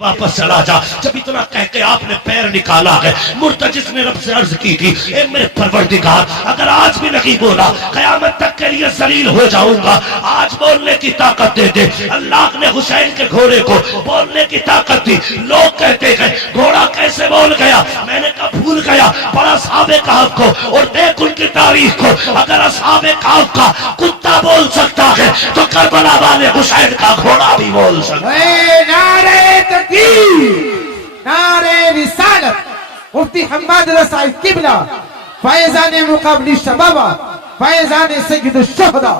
वापस चला जा। जब इतना कह के आपने पैर निकाला है, मुर्तजिस ने रब से अर्ज की थी, ए मेरे परवरदिगार, अगर आज भी नहीं बोला कयामत तक के लिए जलील हो जाऊंगा, आज बोलने की ताकत दे दे। अल्लाह ने हुसैन के घोड़े को बोलने की ताकत दी। लोग कहते हैं घोड़ा कैसे बोल गया, मैंने कहा भूल गया, बड़ा असहाबे कहफ को और देख उनकी तारीख को। अगर असहाबे कहफ का कुत्ता बोल सकता है तो करबला वाले हुसैन का घोड़ा भी बोल सकता है। नारे रिसालत, मुफ्ती हम्माद रसा किबला, फैजान मुकाबली शबाबा, फैजान सैयद शुहदा।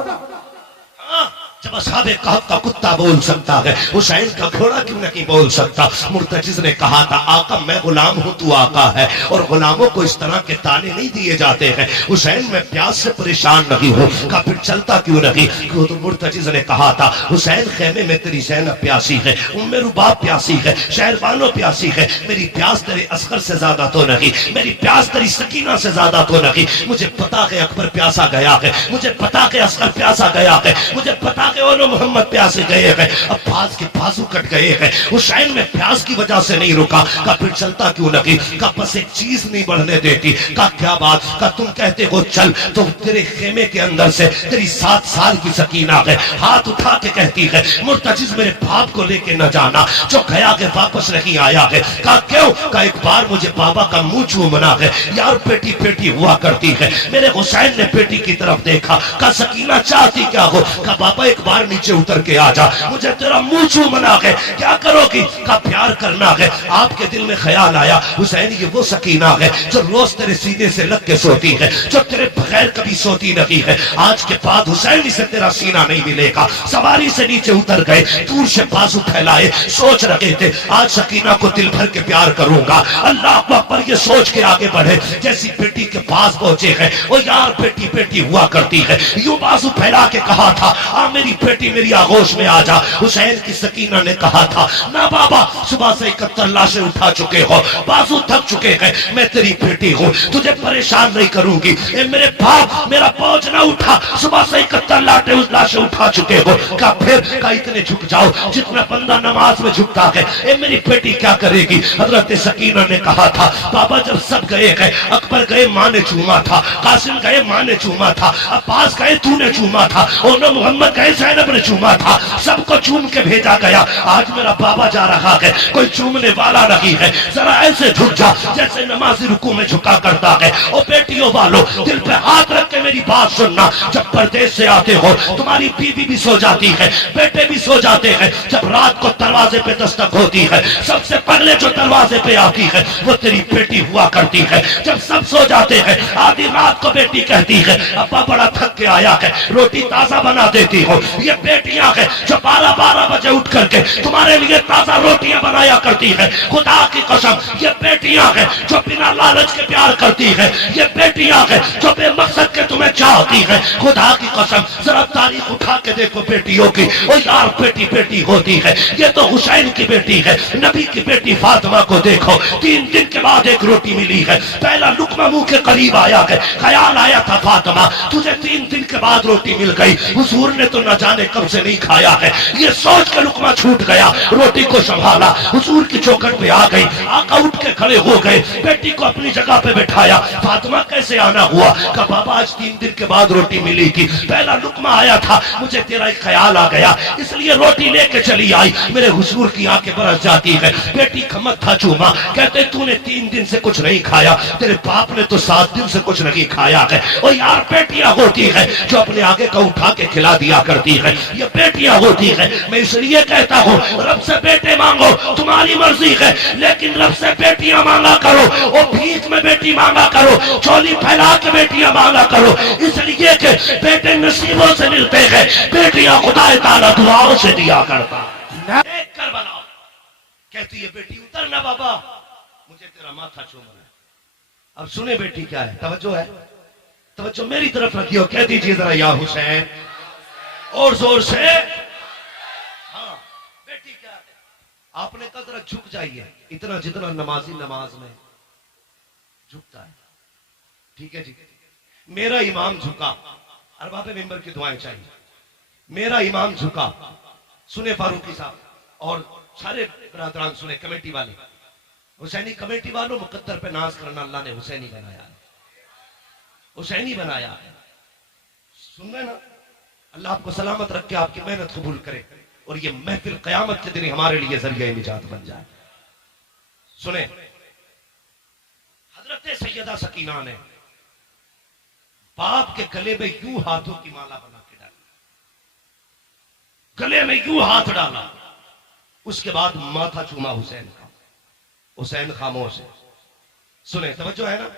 जब असहाबे कहफ का कुत्ता बोल सकता है, हुसैन का घोड़ा क्यों नहीं बोल सकता। मुर्तजिज ने कहा था, आका मैं गुलाम हूं, तू आका है, और गुलामों को इस तरह के ताने नहीं दिए जाते हैं। हुसैन मैं प्यास से परेशान नहीं हूं, का फिर चलता क्यों नहीं। क्यों तो मुर्तजिज ने कहा था, हुसैन खेमे में तेरी ज़ैनब प्यासी है, उम्मे रुबाब प्यासी है, शहरबानो प्यासी है, मेरी प्यास तेरे असगर से ज्यादा तो नहीं, मेरी प्यास तेरी सकीना से ज्यादा तो नहीं। मुझे पता है अकबर प्यासा गया है, मुझे पता है असगर प्यासा गया है, मुझे पता के ओनो मोहम्मद प्यासे गए हैं, अब्बास के बाजू कट गए हैं। हुसैन में प्यास की वजह से नहीं रुका, का फिर चलता क्यों नहीं। का बस एक चीज नहीं बढ़ने देती। का क्या बात, का तुम कहते हो चल, तो तेरे खेमे के अंदर से तेरी 7 साल की सकीना है, हाथ उठा के कहती है, मुर्तजिज मेरे बाप को लेके न जाना, जो गया के वापस नहीं आया है। का क्यों, का एक बार मुझे बाबा का मुंह चूमना है, यार पेटी पेटी हुआ करती है। मेरे हुसैन ने पेटी की तरफ देखा, का सकीना चाहती क्या हो, का बाबा एक बार नीचे उतर के आ जा, मुझे तेरा मुंह चूमना है। क्या करोगी, का प्यार करना है। आपके दिल में ख्याल आया, हुसैन ये वो सकीना है जो रोज तेरे सीने से लग के सोती है, जो तेरे बगैर कभी सोती नहीं है। आज के बाद हुसैन से तेरा सीना नहीं मिलेगा। सवारी से नीचे उतर गए, दूर से बाजू फैलाए, सोच रहे थे आज सकीना को दिल भर के प्यार करूंगा। अल्लाह अकबर ये सोच के आगे बढ़े, जैसी बेटी के पास पहुंचे हैं, वो यार बेटी बेटी हुआ करती है, यूं बाजू फैला के कहा था, आ मेरी बेटी मेरी आगोश में आ जा। हुसैन की सकीना ने कहा था, ना बाबा, सुबह से 71 लाशें उठा चुके हो, बाजू थक चुके हैं, मैं तेरी बेटी हूँ, तुझे परेशान नहीं करूंगी। ए मेरे बाप, मेरा बोझ ना उठा, सुबह से 71 लाशें उठा चुके हो। का फिर का इतने झुक जाओ जितना बंदा नमाज में झुकता है। ए मेरी बेटी क्या करेगी। हजरत सकीना ने कहा था, बाबा जब सब गए हैं, अकबर गए माँ ने चूमा था, कासिम गए माँ ने चूमा था, अब्बास गए तूने चूमा था, ओनो मोहम्मद गए ज़ैनब ने चूमा था, सबको चूम के भेजा गया। आज मेरा बाबा जा रहा है, कोई चूमने वाला नहीं है, जरा ऐसे झुक जा जैसे नमाजी रुकू में झुका करता है। और बेटियों वालों, दिल पे हाथ रख के मेरी बात सुनना, जब परदेश से आते हो तुम्हारी बीवी भी सो जाती है, बेटे भी सो जाते हैं, जब रात को दरवाजे पे दस्तक होती है, सबसे पहले जो दरवाजे पे आती है वो तेरी बेटी हुआ करती है। जब सब सो जाते हैं, आधी रात को बेटी कहती है, अब्बा बड़ा थक के आया है, रोटी ताजा बना देती हो। ये बेटियां हैं जो 12-12 बजे उठ करके तुम्हारे लिए ताजा रोटियां बनाया करती है। खुदा की कसम, ये बेटियां हैं जो बिना लालच के प्यार करती है, ये बेटियां हैं जो बेमकसद के तुम्हें चाहती है। खुदा की कसम, जरा तारीख उठा के देखो बेटियों की, ओ यार बेटी बेटी होती है। ये तो हुसैन की बेटी है, नबी की बेटी फातिमा को देखो, 3 दिन के बाद एक रोटी मिली है, पहला लुकमा मुंह के करीब आया है, ख्याल आया था फातिमा तुझे 3 दिन के बाद रोटी मिल गई, हुजूर ने तो न जाने कब से नहीं खाया है। ये सोच के लुकमा छूट गया, रोटी को संभाला, हुजूर की चौखट पे आ गई, आका उठ के खड़े हो गए, बेटी को अपनी जगह पे बिठाया। फातिमा कैसे आना हुआ, का बाबा आज 3 दिन के बाद रोटी मिली थी, पहला लुकमा आया था, मुझे तेरा एक ख्याल आ गया, इसलिए रोटी लेके चली आई। मेरे हुजूर की आंखें बरस जाती है, बेटी खमक था चूमा, कहते तूने 3 दिन से कुछ नहीं खाया, तेरे बाप ने तो 7 दिन से कुछ नहीं खाया है। और यार बेटियां होती है जो अपने आगे का उठा के खिला दिया करती है, ये बेटियां होती है। मैं इसलिए कहता हूँ रब से बेटे मांगो, तुम्हारी मर्जी है, लेकिन रब से बेटियां मांगा करो, और भीख में बेटी मांगा करो, चोली फैला के बेटियां मांगा करो, इसलिए कि बेटे नसीबों से मिलते हैं, बेटियां खुदा ताला दुआओं से दिया करता। देख कर बनाओ, कहती है बेटी उतर ना बाबा, मुझे तेरा माथा चूमना है। अब सुने बेटी क्या है, तवज्जो है, तवज्जो मेरी तरफ रखियो, कह दीजिए जरा या हुसैन और जोर से। हाँ बेटी क्या है, आपने कहा जरा झुक जाइए, इतना जितना नमाजी नमाज में झुकता है, ठीक है जी। मेरा इमाम झुका, अरबाब मिंबर की दुआएं चाहिए, मेरा इमाम झुका, सुने फारूकी साहब और सारे बरादरान सुने, कमेटी वाले, हुसैनी कमेटी वालों, मुकद्दर पे नाज करना, अल्लाह ने हुसैनी बनाया, हुसैनी बनाया। सुन रहे ना, अल्लाह आपको सलामत रख के आपकी मेहनत कबूल करे और ये महफिल क़यामत के दिन हमारे लिए जरिया निजात बन जाए। सुने, हजरत सैयदा सकीना ने बाप के गले में यूं हाथों की माला बना के डाली, गले में यूं हाथ डाला, उसके बाद माथा चूमा हुसैन का। हुसैन खामोश है। सुने, तवज्जो है ना?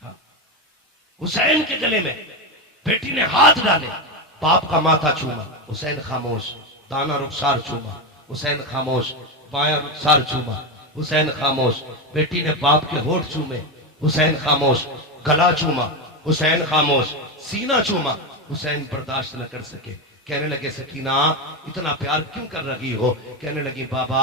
हाँ। हुसैन के गले में बेटी ने हाथ डाले, बाप का माथा चूमा, हुसैन खामोश। दाना रुखसार चूमा, हुसैन खामोश। बाया रुखसार चूमा, हुसैन खामोश। बेटी ने बाप के होठ चूमे, हुसैन खामोश। गला चूमा, हुसैन खामोश। सीना चूमा, हुसैन बर्दाश्त न कर सके। कहने लगे, सकीना इतना प्यार क्यों कर रही हो? कहने लगी, बाबा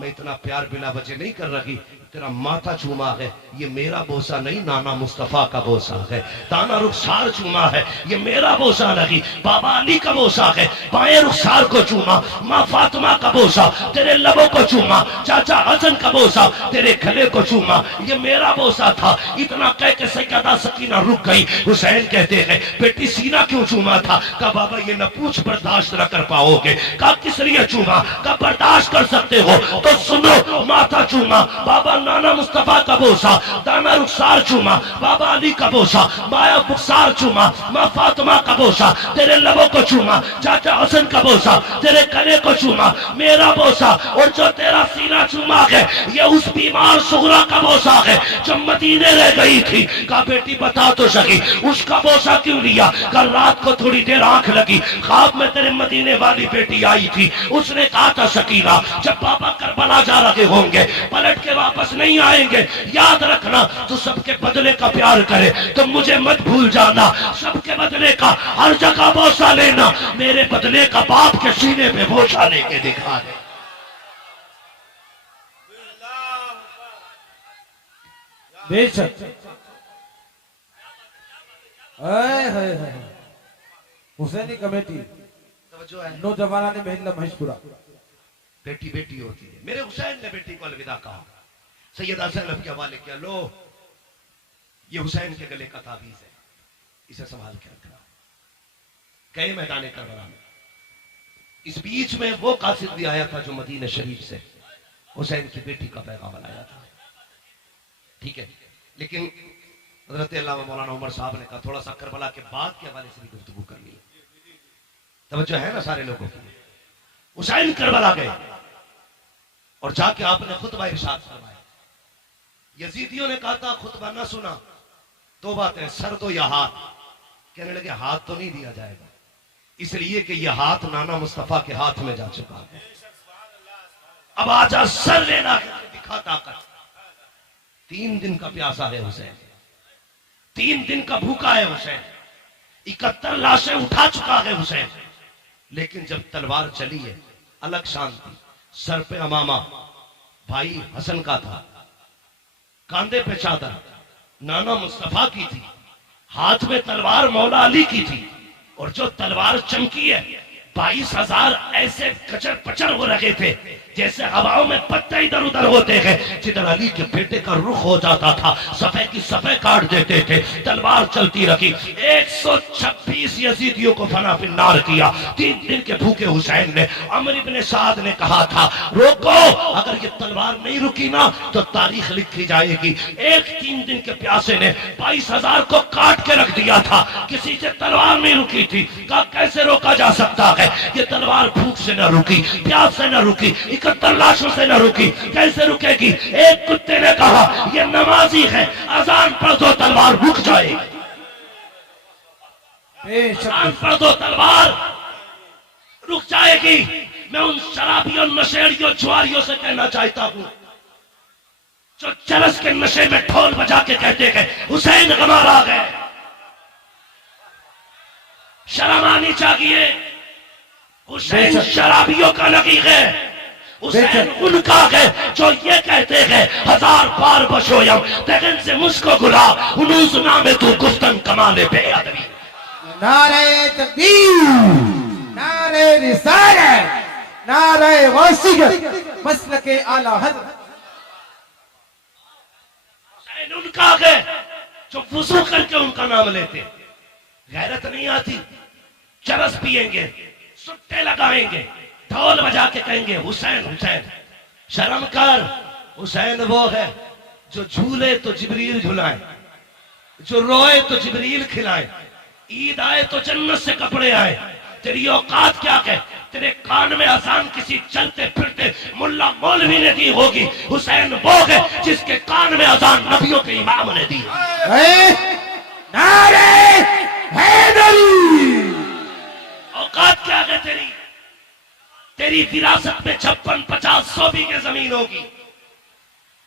मैं इतना प्यार बिना वजह नहीं कर रही, तेरा माथा चूमा है, ये मेरा बोसा नहीं, नाना मुस्तफा का बोसा है। दाना रुखसार चूमा है, ये मेरा बोसा नहीं, बाबा अली का बोसा है। बाएं रुखसार को चूमा, माँ फातिमा का बोसा, तेरे लबों को चूमा, चाचा हसन का बोसा, तेरे गले को चूमा, ये मेरा बोसा था। इतना कह के सैयदा सकीना रुक गई। हुसैन कहते हैं, बेटी सीना क्यों चूमा था? कहा, बाबा ये न पूछ, बर्दाश्त न कर पाओगे। कहा, किस लिए चूमा? कहा, बर्दाश्त कर सकते हो तो सुनो, माथा चूमा, बाबा नाना मुस्तफा का बोसा। दाना रुखसार चूमा, बाबा अली का बोसा। माया रुखसार चूमा, माँ फातिमा का बोसा, तेरे लबों को चूमा, चाचा हसन का बोसा, तेरे गले को चूमा, मेरा बोसा। और जो तेरा सीना चूमा है, ये उस बीमार सुगरा का बोसा है जो मदीने रह गई थी। कहा, बेटी बता तो सकी, उसका बोसा क्यों लिया? कल रात को थोड़ी देर आंख लगी, ख्वाब में तेरे मदीने वाली बेटी आई थी। उसने कहा था, सकीना जब पापा करबला जा रहे होंगे, पलट के वापस नहीं आएंगे, याद रखना तो सबके बदले का प्यार करे, तो मुझे मत भूल जाना। सबके बदले का हर जगह बोसा लेना, मेरे बदले का बाप के सीने पे बोसा लेके दिखा दे। बेशक हुसैनी कमेटी जो है, नौजवाना ने महिला मशहूरा, बेटी बेटी होती है। मेरे हुसैन ने बेटी को अलविदा कहा, सैयदा ज़ैनब के हवाले किया, लो ये हुसैन के गले का ताबीज है, इसे संभाल के रखना। कई मैदान करबला में इस बीच में वो कासिद भी आया था जो मदीना शरीफ से हुसैन की बेटी का पैगाम लाया था। ठीक है, लेकिन हज़रत अल्लामा मौलाना उमर साहब ने कहा थोड़ा सा करबला के बाद के हवाले से भी गुफ्तगू कर ली। तवज्जो है ना सारे लोगों की? हुसैन करबला गए और जाके आपने खुतबा इरशाद फरमाया। यजीदियों ने कहा था खुतबा ना सुना, दो बातें, सर दो या हाथ। कहने लगे, हाथ तो नहीं दिया जाएगा, इसलिए कि यह हाथ नाना मुस्तफा के हाथ में जा चुका है। अब आजा सर लेना, दिखा ताकत। 3 दिन का प्यासा है हुसैन, 3 दिन का भूखा है हुसैन, 71 लाशें उठा चुका है हुसैन। लेकिन जब तलवार चली है, अलग शांति। सर पे अमामा भाई हसन का था, कांधे पे चादर नाना मुस्तफा की थी, हाथ में तलवार मौला अली की थी। और जो तलवार चमकी है, 22,000 ऐसे कचर पचर हो रहे थे जैसे हवाओं में पत्ते इधर उधर होते हैं। जिधर अली के बेटे का रुख हो जाता था, सफे की सफे काट देते थे। तलवार चलती रही, 126 यजीदियों को फना फिन्नार किया। 3 दिन के भूखे हुसैन ने, अमर इब्ने साद ने कहा था, रोको, अगर ये तलवार नहीं रुकी ना तो तारीख लिखी जाएगी। 3 दिन के प्यासे ने 22,000 को काट के रख दिया था, किसी से तलवार नहीं रुकी थी। कहा, कैसे रोका जा सकता है? ये तलवार भूख से न रुकी, प्यास से न रुकी, 71 लाशों से न रुकी, कैसे रुकेगी? एक कुत्ते ने कहा, ये नमाजी है, अजान पढ़ दो तलवार रुक जाएगी, अजान पढ़ दो तलवार रुक जाएगी। मैं उन शराबियों, नशेड़ियों, जुआरियों से कहना चाहता हूं जो चरस के नशे में ढोल बजा के कहते हैं हुसैन हमारा है। शर्म आनी चाहिए। हुसैन शराबियों का नहीं है, हुसैन उनका है जो ये कहते हैं 1000 बार बशोयम तगन से मुझको गुला हुनूस नामे तू गुफ्तन कमाले पे आदमी। नारे तकबीर, नारे रिसालत, नारे वासियत मसलके आला हज़रत। हुसैन उनका आ गए जो वुजू करके उनका नाम लेते। गैरत नहीं आती, चरस पिएंगे, सुट्टे लगाएंगे, ढोल बजा के कहेंगे हुसैन हुसैन। शर्म कर। हुसैन वो है जो झूले तो जिब्रील झुलाए, जो रोए तो जिब्रील खिलाए, ईद आए तो जन्नत से कपड़े आए। तेरी औकात क्या है? तेरे कान में अजान किसी चलते फिरते मुल्ला मौलवी ने दी होगी। हुसैन वो है जिसके कान में अजान नबियों के इमाम ने दी। नारे हैदरी। औकात क्या है तेरी? तेरी विरासत में 56, 50, 100 बीघे जमीन होगी।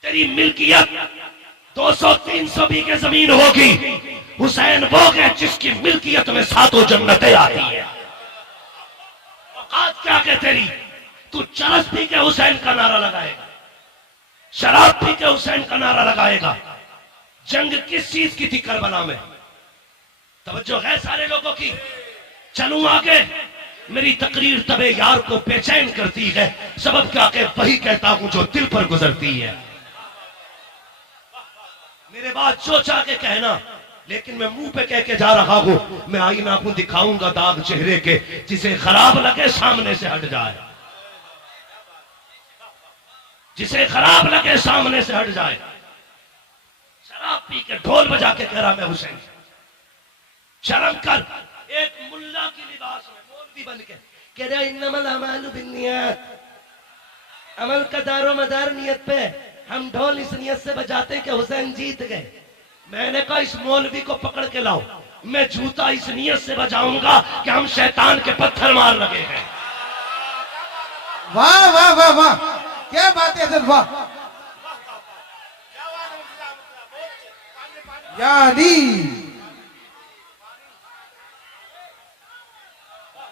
तेरी मिल्कियत 200, 300 बीघे जमीन होगी। हुसैन वो है जिसकी मिल्कियत में 7 जन्नतें आती है। औकात क्या है तेरी? तू चरस पी के हुसैन का नारा लगाएगा, शराब पी के हुसैन का नारा लगाएगा। जंग किस चीज की थी करबला में? तवज्जो है सारे लोगों की? चलूं आगे। मेरी तकरीर तबे यार को बेचैन करती है, सबब क्या के वही कहता हूं जो दिल पर गुजरती है। मेरे बाद जो चाह के कहना, लेकिन मैं मुंह पे कह के जा रहा हूं। मैं आईना को दिखाऊंगा दाग चेहरे के, जिसे खराब लगे सामने से हट जाए, जिसे खराब लगे सामने से हट जाए। शराब पी के ढोल बजा के कह रहा मैं हुसैन। शर्म कर। एक मुल्ला की लिबास में मौलवी बन के कह रहा इन्नमल अमालु बिन्नियात, अमल का दारो मदार नियत पे। हम ढोल इस नियत से बजाते कि हुसैन जीत गए। मैंने कहा इस मौलवी को पकड़ के लाओ, मैं जूता इस नियत से बजाऊंगा कि हम शैतान के पत्थर मार लगे हैं। वाह वाह वाह वाह, क्या बात है हज़रत, वाह। यानी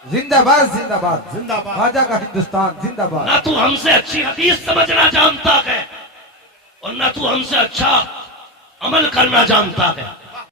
जिंदाबाद जिंदाबाद जिंदाबाद, ख्वाजा का हिंदुस्तान जिंदाबाद। ना तू हमसे अच्छी हदीस समझना जानता है और ना तू हमसे अच्छा अमल करना जानता है।